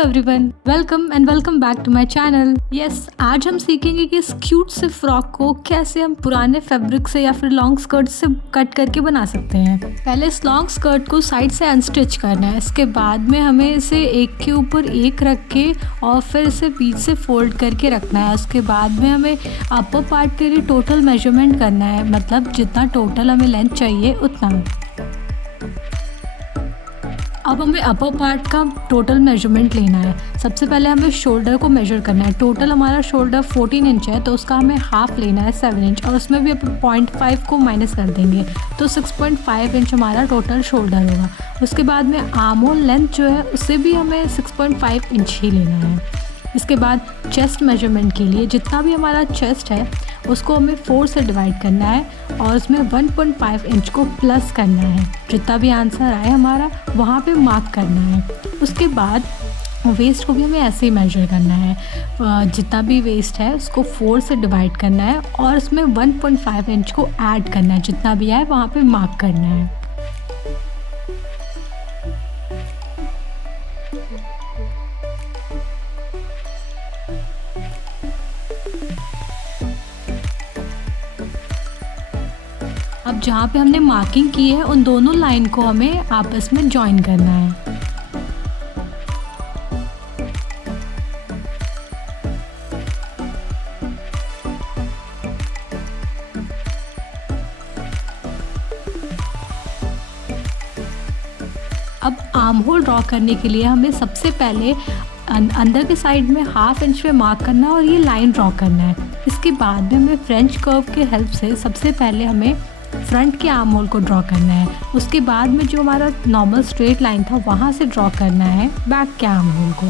Everyone, welcome back to my channel. Yes, आज हम सीखेंगे कि इस क्यूट से फ्रॉक को कैसे हम पुराने फैब्रिक से या फिर लॉन्ग स्कर्ट से कट करके बना सकते हैं। पहले इस लॉन्ग स्कर्ट को साइड से अनस्टिच करना है। इसके बाद में हमें इसे एक के ऊपर एक रख के और फिर इसे बीच से फोल्ड करके रखना है। उसके बाद में हमें अपर पार्ट के लिए टोटल मेजरमेंट करना है, मतलब जितना टोटल हमें लेंथ चाहिए उतना। अब हमें अपर पार्ट का टोटल मेजरमेंट लेना है। सबसे पहले हमें शोल्डर को मेजर करना है। टोटल हमारा शोल्डर 14 इंच है, तो उसका हमें हाफ लेना है 7 इंच, और उसमें भी अपन 0.5 को माइनस कर देंगे तो 6.5 इंच हमारा टोटल शोल्डर होगा। उसके बाद में आर्म होल लेंथ जो है उसे भी हमें 6.5 इंच ही लेना है। इसके बाद चेस्ट मेजरमेंट के लिए जितना भी हमारा चेस्ट है उसको हमें 4 से डिवाइड करना है और उसमें 1.5 इंच को प्लस करना है। जितना भी आंसर आए हमारा वहाँ पे मार्क करना है। उसके बाद वेस्ट को भी हमें ऐसे ही मेजर करना है। जितना भी वेस्ट है उसको 4 से डिवाइड करना है और उसमें 1.5 इंच को ऐड करना है। जितना भी आए वहाँ पे मार्क करना है। अब जहाँ पे हमने मार्किंग की है उन दोनों लाइन को हमें आपस में जॉइन करना है। अब आर्म होल ड्रॉ करने के लिए हमें सबसे पहले अंदर के साइड में हाफ इंच पे मार्क करना है और ये लाइन ड्रॉ करना है। इसके बाद में हमें फ्रेंच कर्व के हेल्प से सबसे पहले हमें फ्रंट के आर्म होल को ड्रॉ करना है। उसके बाद में जो हमारा नॉर्मल स्ट्रेट लाइन था वहाँ से ड्रॉ करना है बैक के आर्म होल को।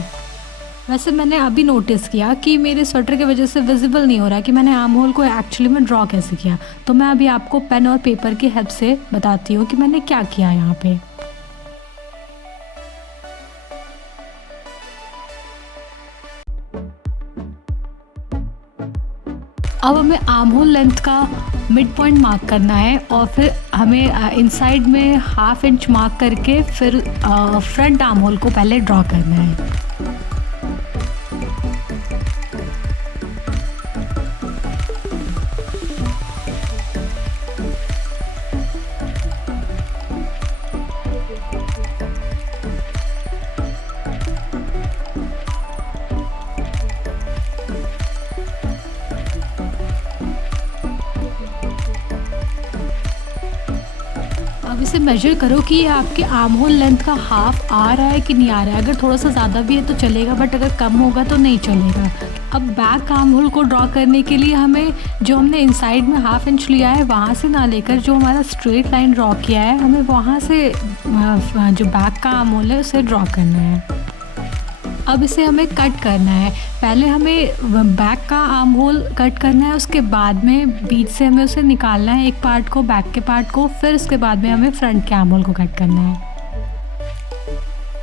वैसे मैंने अभी नोटिस किया कि मेरे स्वेटर की वजह से विजिबल नहीं हो रहा कि मैंने आर्म होल को एक्चुअली में ड्रॉ कैसे किया, तो मैं अभी आपको पेन और पेपर की हेल्प से बताती हूँ कि मैंने क्या किया यहाँ पे। अब हमें आर्म होल लेंथ का मिड पॉइंट मार्क करना है और फिर हमें इनसाइड में हाफ इंच मार्क करके फिर फ्रंट आर्म होल को पहले ड्रॉ करना है। अब इसे मेजर करो कि ये आपके आर्म होल लेंथ का हाफ आ रहा है कि नहीं आ रहा है। अगर थोड़ा सा ज़्यादा भी है तो चलेगा, बट अगर कम होगा तो नहीं चलेगा। अब बैक आर्म होल को ड्रॉ करने के लिए हमें जो हमने इनसाइड में हाफ इंच लिया है वहाँ से ना लेकर जो हमारा स्ट्रेट लाइन ड्रॉ किया है हमें वहाँ से जो बैक का आर्म होल है उसे ड्रॉ करना है। अब इसे हमें कट करना है। पहले हमें बैक का आर्म होल कट करना है, उसके बाद में बीच से हमें उसे निकालना है, एक पार्ट को, बैक के पार्ट को, फिर उसके बाद में हमें फ्रंट के आर्म होल को कट करना है।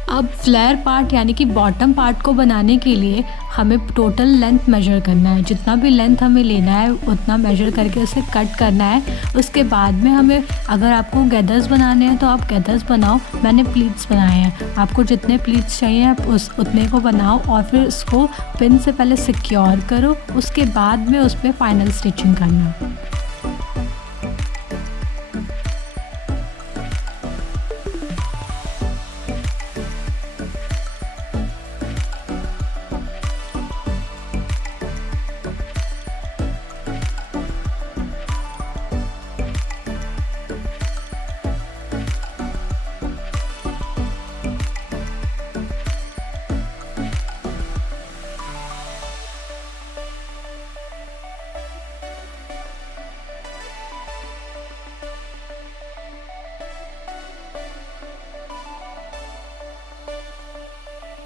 अब फ्लेयर पार्ट यानी कि बॉटम पार्ट को बनाने के लिए हमें टोटल लेंथ मेजर करना है। जितना भी लेंथ हमें लेना है उतना मेजर करके उसे कट करना है। उसके बाद में हमें, अगर आपको गैदर्स बनाने हैं तो आप गैदर्स बनाओ। मैंने प्लीट्स बनाए हैं। आपको जितने प्लीट्स चाहिए आप उतने को बनाओ और फिर उसको पिन से पहले सिक्योर करो। उसके बाद में उस पर फाइनल स्टिचिंग करना।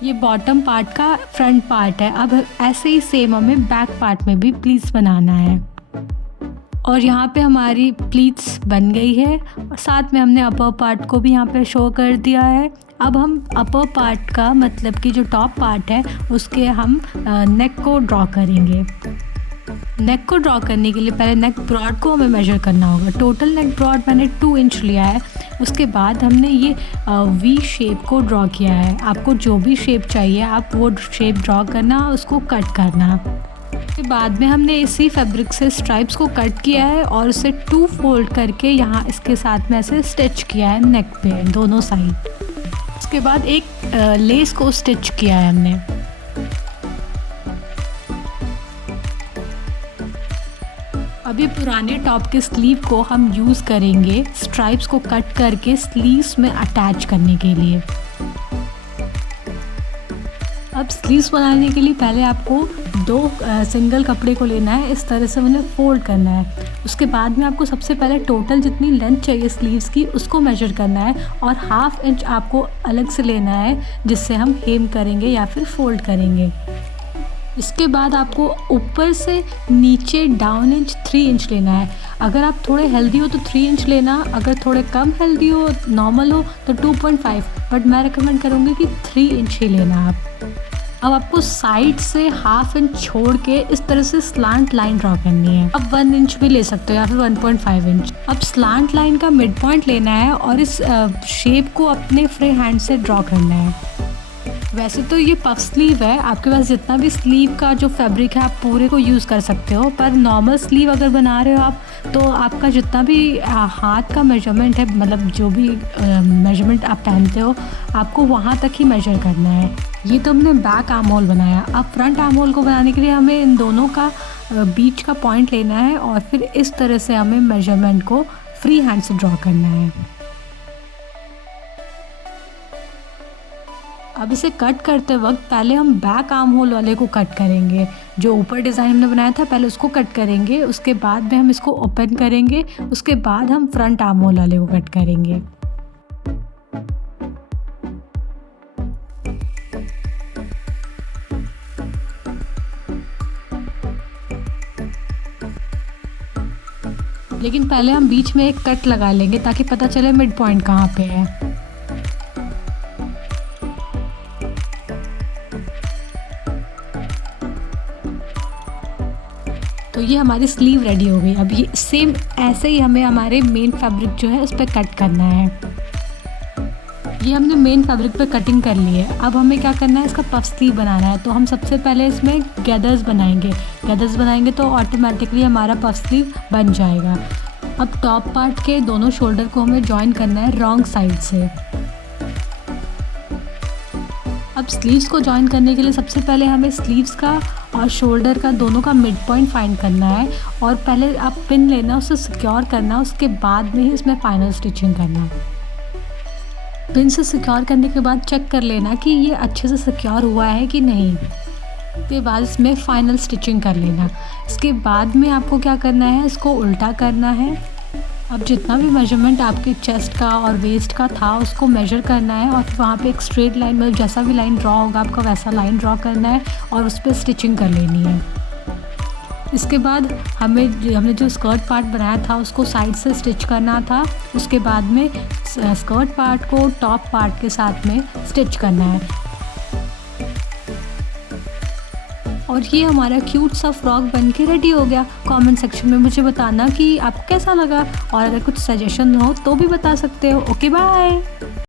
ये बॉटम पार्ट का फ्रंट पार्ट है। अब ऐसे ही सेम हमें बैक पार्ट में भी प्लीट्स बनाना है। और यहाँ पे हमारी प्लीट्स बन गई है और साथ में हमने अपर पार्ट को भी यहाँ पे शो कर दिया है। अब हम अपर पार्ट का, मतलब कि जो टॉप पार्ट है उसके हम नेक को ड्रॉ करेंगे। नेक को ड्रॉ करने के लिए पहले नेक ब्रॉड को हमें मेजर करना होगा। टोटल नेक ब्रॉड मैंने 2 इंच लिया है। उसके बाद हमने ये वी शेप को ड्रॉ किया है। आपको जो भी शेप चाहिए आप वो शेप ड्रॉ करना, उसको कट करना। उसके बाद में हमने इसी फैब्रिक से स्ट्राइप्स को कट किया है और उसे 2 फोल्ड करके यहाँ इसके साथ में ऐसे स्टिच किया है नेक पे दोनों साइड। उसके बाद एक लेस को स्टिच किया है हमने। अभी पुराने टॉप के स्लीव को हम यूज़ करेंगे स्ट्राइप्स को कट करके स्लीव्स में अटैच करने के लिए। अब स्लीव्स बनाने के लिए पहले आपको 2 सिंगल कपड़े को लेना है, इस तरह से उन्हें फोल्ड करना है। उसके बाद में आपको सबसे पहले टोटल जितनी लेंथ चाहिए स्लीव्स की उसको मेजर करना है और 1/2 इंच आपको अलग से लेना है जिससे हम हेम करेंगे या फिर फोल्ड करेंगे। इसके बाद आपको ऊपर से नीचे डाउन इंच 3 इंच लेना है। अगर आप थोड़े हेल्दी हो तो 3 इंच लेना, अगर थोड़े कम हेल्दी हो नॉर्मल हो तो 2.5, बट मैं रिकमेंड करूँगी कि 3 इंच ही लेना आप। अब आपको साइड से 1/2 इंच छोड़ के इस तरह से स्लांट लाइन ड्रॉ करनी है। अब 1 इंच भी ले सकते हो या फिर 1.5 इंच। अब स्लांट लाइन का मिड पॉइंट लेना है और इस शेप को अपने फ्री हैंड से ड्रॉ करना है। वैसे तो ये पफ स्लीव है, आपके पास जितना भी स्लीव का जो फैब्रिक है आप पूरे को यूज़ कर सकते हो, पर नॉर्मल स्लीव अगर बना रहे हो आप तो आपका जितना भी हाथ का मेजरमेंट है, मतलब जो भी मेजरमेंट आप पहनते हो आपको वहाँ तक ही मेजर करना है। ये तो हमने बैक आर्म होल बनाया। अब फ्रंट आर्म होल को बनाने के लिए हमें इन दोनों का बीच का पॉइंट लेना है और फिर इस तरह से हमें मेजरमेंट को फ्री हैंड से ड्रॉ करना है। अब इसे कट करते वक्त पहले हम बैक आर्म होल वाले को कट करेंगे। जो ऊपर डिज़ाइन हमने बनाया था पहले उसको कट करेंगे, उसके बाद में हम इसको ओपन करेंगे, उसके बाद हम फ्रंट आर्म होल वाले को कट करेंगे। लेकिन पहले हम बीच में एक कट लगा लेंगे ताकि पता चले मिड पॉइंट कहाँ पे है। तो ये हमारी स्लीव रेडी हो गई। अब ये सेम ऐसे ही हमें हमारे मेन फैब्रिक जो है उस पर कट करना है। ये हमने मेन फैब्रिक पे कटिंग कर ली है। अब हमें क्या करना है, इसका पफ स्लीव बनाना है। तो हम सबसे पहले इसमें गैदर्स बनाएंगे। गैदर्स बनाएंगे तो ऑटोमेटिकली हमारा पफ स्लीव बन जाएगा। अब टॉप पार्ट के दोनों शोल्डर को हमें जॉइन करना है रॉन्ग साइड से। अब स्लीव्स को जॉइन करने के लिए सबसे पहले हमें स्लीव्स का और शोल्डर का दोनों का मिड पॉइंट फाइंड करना है और पहले आप पिन लेना, उसे सिक्योर करना, उसके बाद में ही इसमें फाइनल स्टिचिंग करना। पिन से सिक्योर करने के बाद चेक कर लेना कि ये अच्छे से सिक्योर हुआ है कि नहीं। उसके बाद इसमें फाइनल स्टिचिंग कर लेना। इसके बाद में आपको क्या करना है, इसको उल्टा करना है। अब जितना भी मेजरमेंट आपके चेस्ट का और वेस्ट का था उसको मेजर करना है और वहाँ पे एक स्ट्रेट लाइन, मतलब जैसा भी लाइन ड्रॉ होगा आपका वैसा लाइन ड्रॉ करना है और उस पर स्टिचिंग कर लेनी है। इसके बाद हमने जो स्कर्ट पार्ट बनाया था उसको साइड से स्टिच करना था। उसके बाद में स्कर्ट पार्ट को टॉप पार्ट के साथ में स्टिच करना है। और ये हमारा क्यूट सा फ्रॉक बन के रेडी हो गया। कमेंट सेक्शन में मुझे बताना कि आपको कैसा लगा और अगर कुछ सजेशन हो तो भी बता सकते हो। Okay bye.